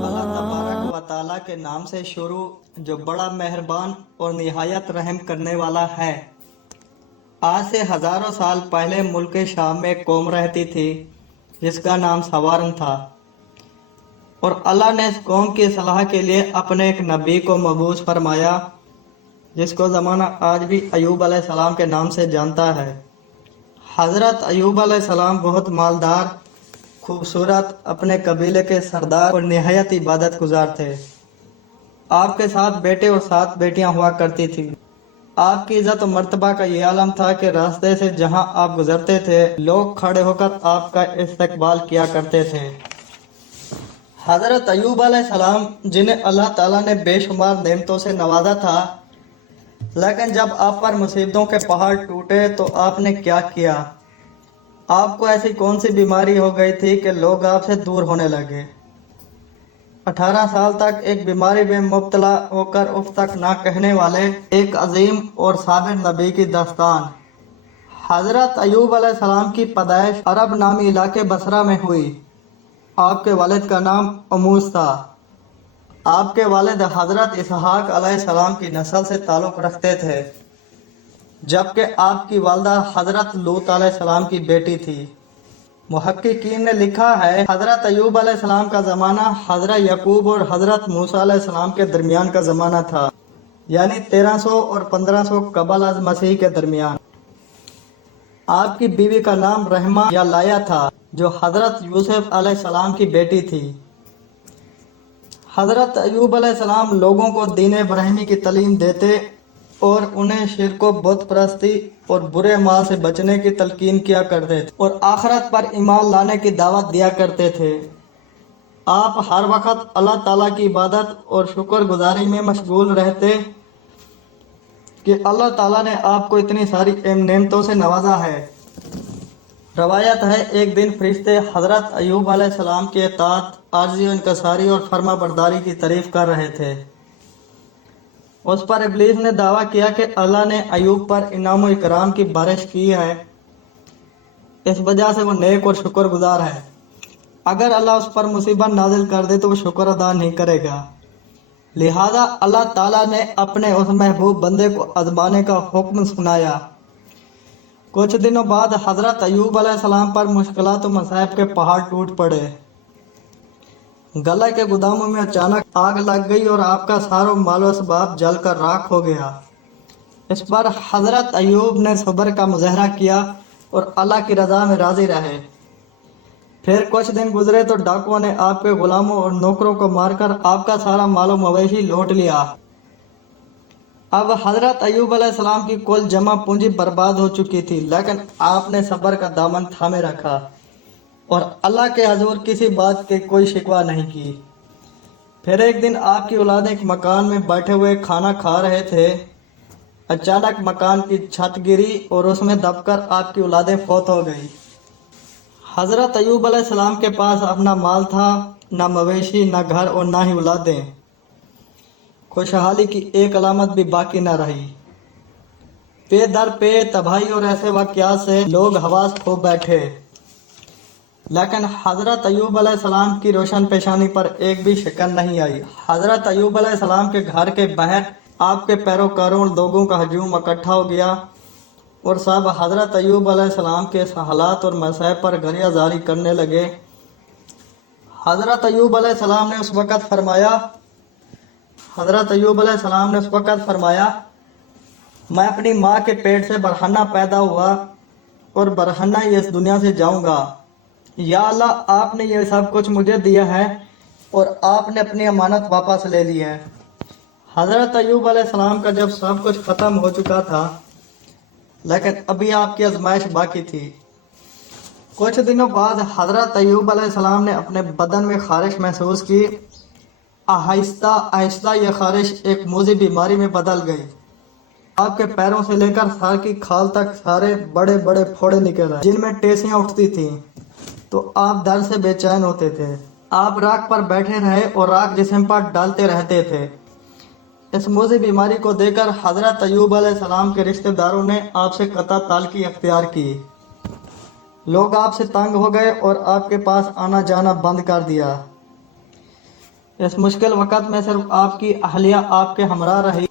अल्लाह तबारक व ताला के नाम से शुरू जो बड़ा मेहरबान और निहायत रहम करने वाला है। आज से हजारों साल पहले मुल्क शाम में एक कौम रहती थी जिसका नाम सवारन था, और अल्लाह ने इस कौम की सलाह के लिए अपने एक नबी को मबूस फरमाया जिसको ज़माना आज भी अयूब अलैहिस्सलाम के नाम से जानता है। हज़रत अयूब अलैहिस्सलाम बहुत मालदार, खूबसूरत, अपने कबीले के सरदार और निहायत इबादत गुजार थे। आपके 7 बेटे और 7 बेटियां हुआ करती थी। आपकी इज्जत और मर्तबा का ये आलम था कि रास्ते से जहां आप गुजरते थे लोग खड़े होकर आपका इस्तकबाल किया करते थे। हज़रत अयूब अलैहिस्सलाम जिन्हें अल्लाह ताला ने बेशुमार नेमतों से नवाजा था, लेकिन जब आप पर मुसीबतों के पहाड़ टूटे तो आपने क्या किया? आपको ऐसी कौन सी बीमारी हो गई थी कि लोग आपसे दूर होने लगे? 18 साल तक एक बीमारी में मुब्तला होकर उफ तक ना कहने वाले एक अजीम और साबिर नबी की दास्तान। हजरत अयूब अलैहिस्सलाम की पैदाइश अरब नामी इलाके बसरा में हुई। आपके वालिद का नाम अमूस था। आपके वालिद हजरत इसहाक अलैहिस्सलाम की नस्ल से ताल्लुक़ रखते थे, जबकि आपकी वालदा हजरत लूत अलैहिस्सलाम की बेटी थी। मुहक्किकीन ने लिखा है हजरत अयूब अलैहिस्सलाम का ज़माना हजरत यकूब और हजरत मूसा अलैहिस्सलाम के दरमियान का ज़माना था, यानी 1300 और 1500 कबल अज़ मसीह के दरमियान। आपकी बीवी का नाम रहमा या लाया था, जो हजरत यूसुफ अलैहिस्सलाम की बेटी थी। हजरत अयूब अलैहिस्सलाम लोगों को दीन इब्राहिमी की तालीम देते और उन्हें शिर्क, बुत परस्ती और बुरे माल से बचने की तलकीन किया करते थे और आखिरत पर ईमान लाने की दावत दिया करते थे। आप हर वक्त अल्लाह ताला की इबादत और शुक्रगुजारी में मशगूल रहते कि अल्लाह ताला ने आपको इतनी सारी नेमतों से नवाजा है। रवायत है एक दिन फरिश्ते हजरत अयूब अलैहिस्सलाम की इताअत, आर्जी, इनकसारी और फर्मा बरदारी की तारीफ कर रहे थे। उस पर इब्लीस ने दावा किया कि अल्लाह ने अयूब पर इनाम और इकराम की बारिश की है, इस वजह से वो नेक और शुक्रगुजार है। अगर अल्लाह उस पर मुसीबत नाजिल कर दे तो वो शुक्र अदा नहीं करेगा। लिहाजा अल्लाह ताला ने अपने उस महबूब बंदे को आजमाने का हुक्म सुनाया। कुछ दिनों बाद हजरत अयूब अलैहिस्सलाम पर मुश्किलात और मसाइब के पहाड़ टूट पड़े। गले के गोदामों में अचानक आग लग गई और आपका सारा मालो असबाब जलकर राख हो गया। इस पर हजरत अयूब ने सब्र का मुजाहरा किया और अल्लाह की रजा में राजी रहे। फिर कुछ दिन गुजरे तो डाकुओं ने आपके गुलामों और नौकरों को मारकर आपका सारा मालो मवेशी लूट लिया। अब हजरत अयूब अलैहिस्सलाम की कुल जमा पूंजी बर्बाद हो चुकी थी, लेकिन आपने सब्र का दामन थामे रखा और अल्लाह के हजूर किसी बात की कोई शिकवा नहीं की। फिर एक दिन आपकी औलाद एक मकान में बैठे हुए खाना खा रहे थे। अचानक मकान की छत गिरी और उसमें दबकर आपकी औलादें फौत हो गई। हजरत अयूब अलैहिस्सलाम के पास अपना माल था, ना मवेशी, ना घर और ना ही औलादें। खुशहाली की एक अलामत भी बाकी न रही। पे दर पे तबाही और ऐसे वाक़यात से लोग हवास खो बैठे, लेकिन हजरत अयूब अलैहिस्सलाम की रोशन पेशानी पर एक भी शिकन नहीं आई। हजरत अयूब अलैहिस्सलाम के घर के बाहर आपके पैरोकारों लोगों का हजूम इकट्ठा हो गया और सब हजरत अयूब अलैहिस्सलाम के हालात और मसाइब पर गरिया जारी करने लगे। हजरत अयूब अलैहिस्सलाम ने उस वक़्त फरमाया, मैं अपनी माँ के पेट से बरहन्ना पैदा हुआ और बरहन्ना ही इस दुनिया से जाऊंगा। या अल्लाह, आपने ये सब कुछ मुझे दिया है और आपने अपनी अमानत वापस ले ली है। हजरत अयूब अलैहिस्सलाम का जब सब कुछ ख़त्म हो चुका था, लेकिन अभी आपकी आजमाइश बाकी थी। कुछ दिनों बाद हजरत अयूब अलैहिस्सलाम ने अपने बदन में खारिश महसूस की। आहिस्ता आहिस्ता यह खारिश एक मोज़ी बीमारी में बदल गई। आपके पैरों से लेकर सर की खाल तक सारे बड़े बड़े फोड़े निकल आए, जिनमें टेसियां उठती थीं, तो आप दर्द से बेचैन होते थे। आप राख पर बैठे रहे और राख जिस्म पर डालते रहते थे। इस मोज़ी बीमारी को देखकर हजरत अयूब अलैहिस्सलाम के रिश्तेदारों ने आपसे कता ताल्लुक़ अख्तियार की। लोग आपसे तंग हो गए और आपके पास आना जाना बंद कर दिया। इस मुश्किल वक़्त में सिर्फ आपकी अहलिया आपके हमरा रही,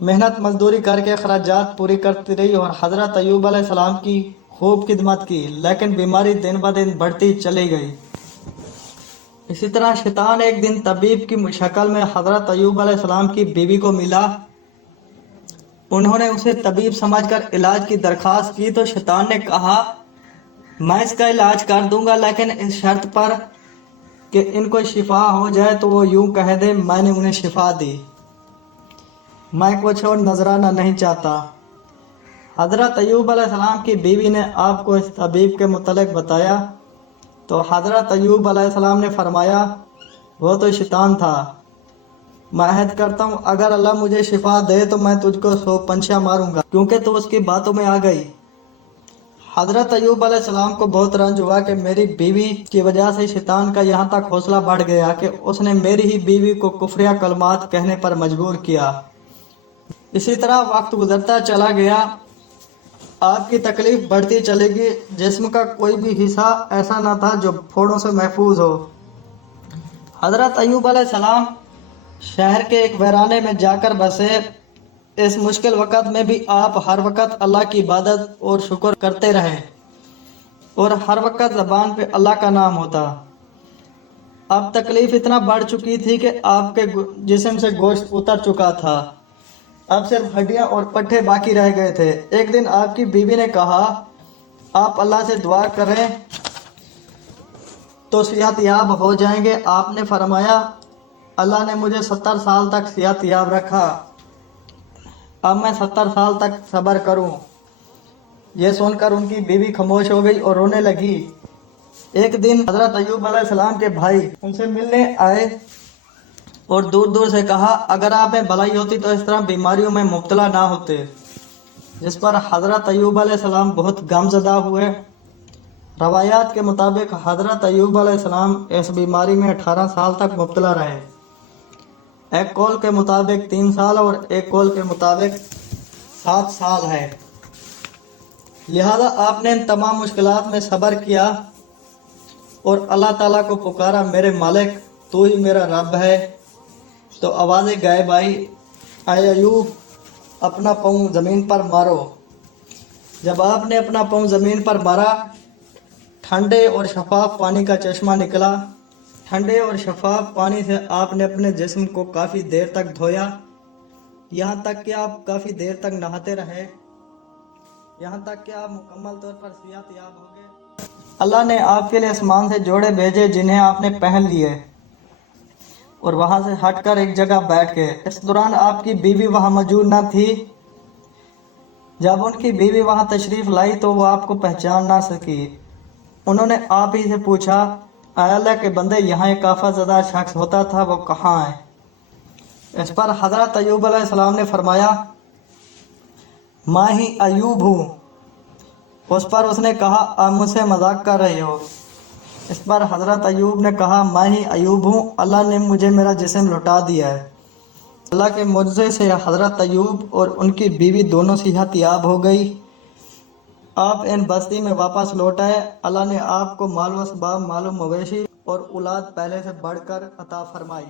मेहनत मजदूरी करके खर्चात पूरी करती रही और हज़रत अय्यूब अलैहिस्सलाम की खूब खिदमत की, लेकिन बीमारी दिन ब दिन बढ़ती चली गई। इसी तरह शैतान एक दिन तबीब की शक्ल में हज़रत अय्यूब अलैहिस्सलाम की बीवी को मिला। उन्होंने उसे तबीब समझकर इलाज की दरख्वास्त की तो शैतान ने कहा, मैं इसका इलाज कर दूंगा, लेकिन इस शर्त पर कि इनको शिफा हो जाए तो वो यूं कह दे मैंने उन्हें शिफा दी, मैं कुछ और नजराना नहीं चाहता। हजरत अय्यूब अलैहिस्सलाम की बीवी ने आपको इस तबीब के मुतल्लिक बताया तो हजरत अय्यूब अलैहिस्सलाम ने फरमाया, वो तो शैतान था, मैं अहद करता हूँ अगर अल्लाह मुझे शिफा दे तो मैं तुझको 100 पंछियाँ मारूंगा, क्योंकि तू उसकी बातों में आ गई। हजरत अय्यूब अलैहिस्सलाम को बहुत रंज हुआ कि मेरी बीवी की वजह से शैतान का यहाँ तक हौसला बढ़ गया कि उसने मेरी ही बीवी को कुफ्रिया कलमात कहने पर मजबूर किया। इसी तरह वक्त गुजरता चला गया, आपकी तकलीफ बढ़ती चलेगी। जिस्म का कोई भी हिस्सा ऐसा ना था जो फोड़ों से महफूज हो। हजरत अय्यूब अलैहिस्सलाम शहर के एक वीराने में जाकर बसे। इस मुश्किल वक़्त में भी आप हर वक़्त अल्लाह की इबादत और शुक्र करते रहे और हर वक़्त ज़बान पे अल्लाह का नाम होता। अब तकलीफ इतना बढ़ चुकी थी कि आपके जिस्म से गोश्त उतर चुका था, अब सिर्फ हड्डियां और पट्टे बाकी रह गए थे। एक दिन आपकी बीवी ने कहा, आप अल्लाह से दुआ करें तो सेहत याब हो जाएंगे। आपने फरमाया, अल्लाह ने मुझे 70 साल तक सेहत याब रखा, अब मैं 70 साल तक सब्र करूं। यह सुनकर उनकी बीवी खामोश हो गई और रोने लगी। एक दिन हजरत अय्यूब अलैहिस्सलाम के भाई उनसे मिलने आए और दूर दूर से कहा, अगर आप में भलाई होती तो इस तरह बीमारियों में मुब्तला ना होते। जिस पर हजरत अय्यूब अलैहिस्सलाम बहुत गमज़दा हुए। रवायात के मुताबिक हजरत अय्यूब अलैहिस्सलाम इस बीमारी में 18 साल तक मुब्तला रहे। एक कौल के मुताबिक 3 साल और एक कौल के मुताबिक 7 साल है। लिहाजा आपने इन तमाम मुश्किलात में सब्र किया और अल्लाह ताला को पुकारा, मेरे मालिक तू ही मेरा रब है। तो आवाज़ें गायब आई, आए अय्यूब अपना पाँव ज़मीन पर मारो। जब आपने अपना पाँव ज़मीन पर मारा, ठंडे और शफाफ पानी का चश्मा निकला। ठंडे और शफाफ पानी से आपने अपने जिस्म को काफ़ी देर तक धोया, यहाँ तक कि आप काफ़ी देर तक नहाते रहे, यहाँ तक कि आप मुकम्मल तौर पर सेहत याब हो गए। अल्लाह ने आपके लिए आसमान से जोड़े भेजे जिन्हें आपने पहन लिए और वहाँ से हटकर एक जगह बैठ गए। इस दौरान आपकी बीवी वहाँ मौजूद न थी। जब उनकी बीवी वहाँ तशरीफ़ लाई तो वो आपको पहचान ना सकी। उन्होंने आप ही से पूछा, अल्लाह के बंदे, यहाँ एक आफतज़दा शख्स होता था, वो कहाँ है? इस पर हज़रत अय्यूब अलैहिस्सलाम ने फरमाया, मैं ही अय्यूब हूँ। उस पर उसने कहा, आप मुझसे मजाक कर रहे हो। इस पर हज़रत अय्यूब ने कहा, मैं ही अय्यूब हूँ, अल्लाह ने मुझे मेरा जिस्म लौटा दिया है। अल्लाह के मुआवजे से हज़रत अय्यूब और उनकी बीवी दोनों सेहत याब हो गई। आप इन बस्ती में वापस लौट आए। अल्लाह ने आपको माल व असबाब, मालूम मवेशी और औलाद पहले से बढ़कर अता फरमाई।